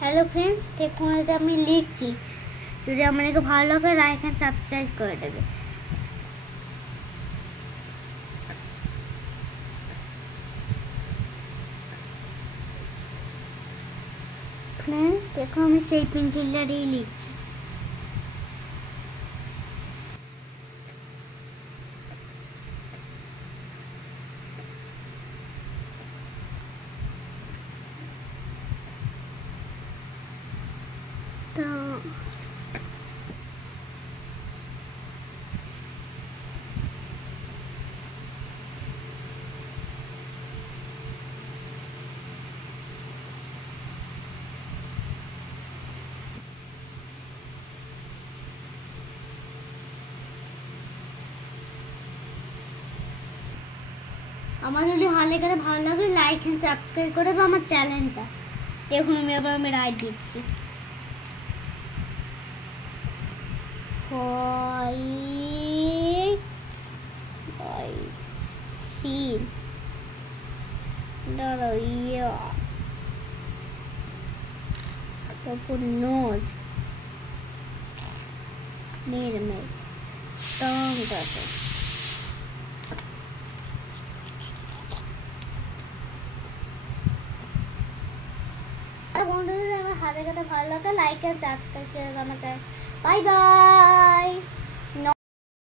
Hello friends, দেখুন এটা আমি লিখছি। যদি আপনাকে ভালো লাগে লাইক অ্যান্ড সাবস্ক্রাইব করে দেবে। ফ্রেন্ডস দেখুন আমি সেই পেন্সিলটা দিয়েই লিখছি। তো আমার যদি ভালো লাগে লাইক অ্যান্ড সাবস্ক্রাইব করে দেবে আমার চ্যানেলটা। দেখুন আমি রাইট দিচ্ছি। Open nose. Mermaid. Tongue turtle. বন্ধুদের আমার হাতে ভালো লাগে লাইক এন্ড সাবস্ক্রাইব করে আমার চ্যানেল। Bye bye.